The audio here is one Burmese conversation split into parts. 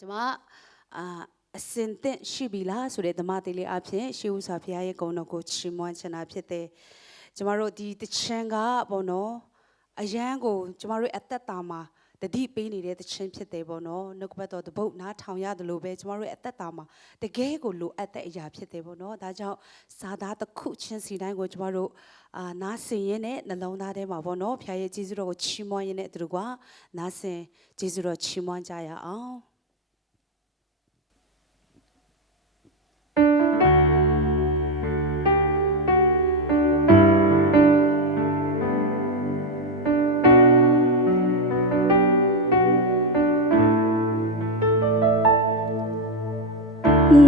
ကျမအစင်သင့်ရှိပြီလားဆိုတဲ့ဓမ္မတေးလေးအဖြစ်ရှေးဥစွာဘုရားရဲ့ဂုဏ်တော်ကိုချီးမွမ်းချင်တာဖြစ်တယ်။ကျမတို့ဒီတချင်ကပေါ့နော်အရန်ကိုကျမတို့အသက်တာမှာတတိပေးနေတဲ့တချင်ဖြစ်တယ်ပေါ့နော်နှုတ်ကပတ်တော်တပုတ်နားထောင်ရတယ်လို့ပဲကျမတို့အသက်တာမှာတကယ်ကိုလိုအပ်တဲ့အရာဖြစ်တယ်ပေါ့နော်ဒါကြောင့်စာသားတစ်ခုချင်းစီတိုင်းကိုကျမတို့နားဆင်ရင်းနဲ့နှလုံးသားထဲမှာပေါ့နော်ဘုရားရဲ့ကျေးဇူးတော်ကိုချီးမွမ်းရင်းနဲ့သူတို့ကနားဆင်ကျေးဇူးတော်ချီးမွမ်းကြရအောင်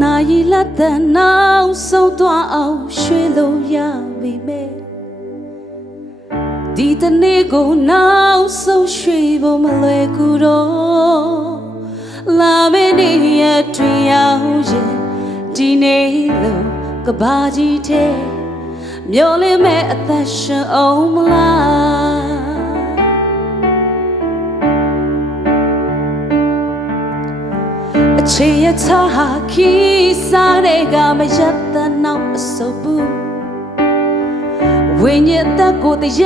နာရီလက်တနောက်ဆုံးသွားအောင်ရွှေလို့ရပြီမဲ့ဒီတနေ့ကိုနောက်ဆုံးရွှေဖို့မလွယ်ကူတော့လာမင်းနေရတွင်ရောက်ရင်ဒီနေ့လို့ကဘာကြီးတဲ့မျောလင်းမဲ့အသက်ရှင်အောင်မလားချေရထားခီစားတဲ့ကမရတဲ့နောက်အစုပ်ဘူးဝိညာဉ်သက်ကိုတရ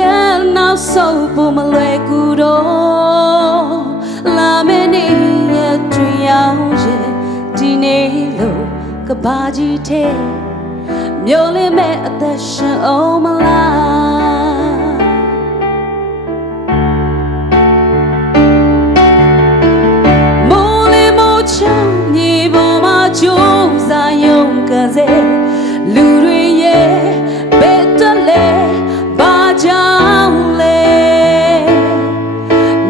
နောက်ဆုပ်ဖို့မလွယ်ကူတော့လာမင်းနေရတွင်ရောက်ရဲ့ဒီနေ့လို့ကဘာကြီးတဲ့မျောလင်းမဲ့အသက်ရှင်အောင်မလားကျိုးစားယုံကစားလူတွေရဲ့ဘယ်တော့လဲဘာကြောင့်လဲ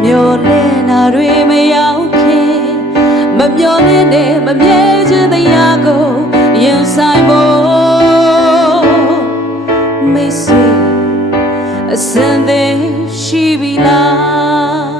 မျောလင်းတာတွေမရောက်ခင်မမျောလင်းနဲ့မမြဲခြင်းတရားကိုရင်ဆိုင်ဖို့မိတ်ဆွေအစံသေးရှိပြီလား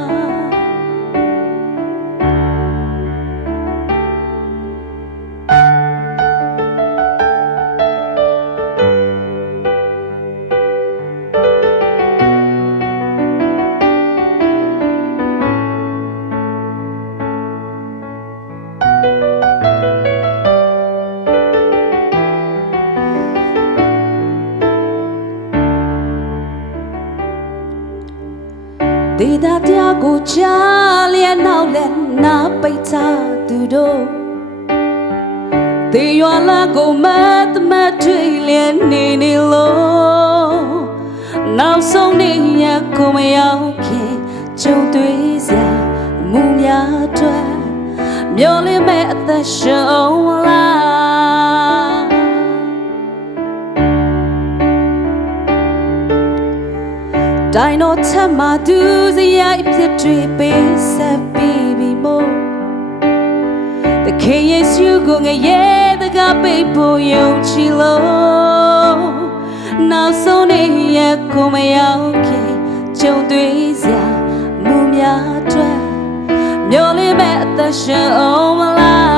ဒေတာတရားကိုကြားလျက်နောက်လက်နာပိတ်ထားသူတို့တေရွာလာကိုမတ်မတ်ထွေလျက်နေလို့နောက်ဆုံးနေရကိုမရောက်ခင်ကြုံတွေ့စရာမူများအတွက်မျောလင်းမဲ့အသက်ရှင်အောင်လားတိုင်းတော်ထမသူစရိုက်ဖြစ်တွေပေးဆက်ပြီးပြီမို့တခင်ယေရှုကိုငရဲတကားပိတ်ဖို့ယုံကြည်လို့နောက်ဆုံးနေရကိုမရောက်ခင်ကြုံတွေ့စရာမူများအတွက်မျောလင်းမဲ့အသက်ရှင်အောင်မလား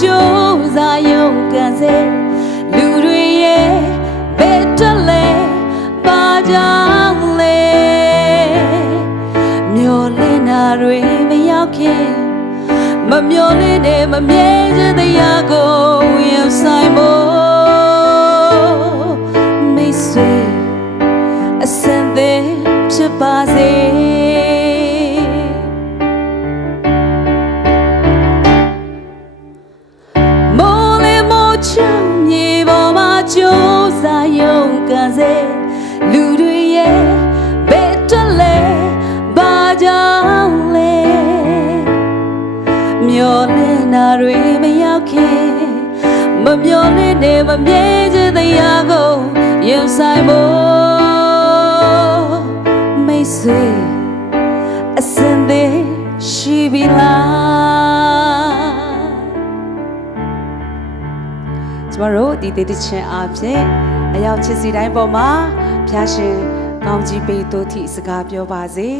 ကျိုးစားယုံကန်စေလူတွေရဲ့ဘယ်တော့လဲဘာကြောင့်လဲမျောလင်းတာတွေမရောက်ခင်မမျောလင်းတဲ့မမြဲခြင်းတရားကိုရင်ဆိုင်ဖို့မိတ်ဆွေအစံသေးဖြစ်ပါစေကျိုးစားယုံကန်စေလူတွေရဲ့ဘယ်တော့လဲဘာကြောင့်လဲမျောလင်းတာတွေမရောက်ခင်မမျောလင်းတဲ့မမြဲခြင်းတရားကိုရင်ဆိုင်ဖို့မိတ်ဆွေအစင်သေးရှိပြီလားကျမတို့ဒီတေးတခြင်းအဖြစ်အရောက်ချစ်စီတိုင်းပေါ်မှာဖျားရှင်ကောင်းကြီးပေးတို့သည့်စကားပြောပါစေ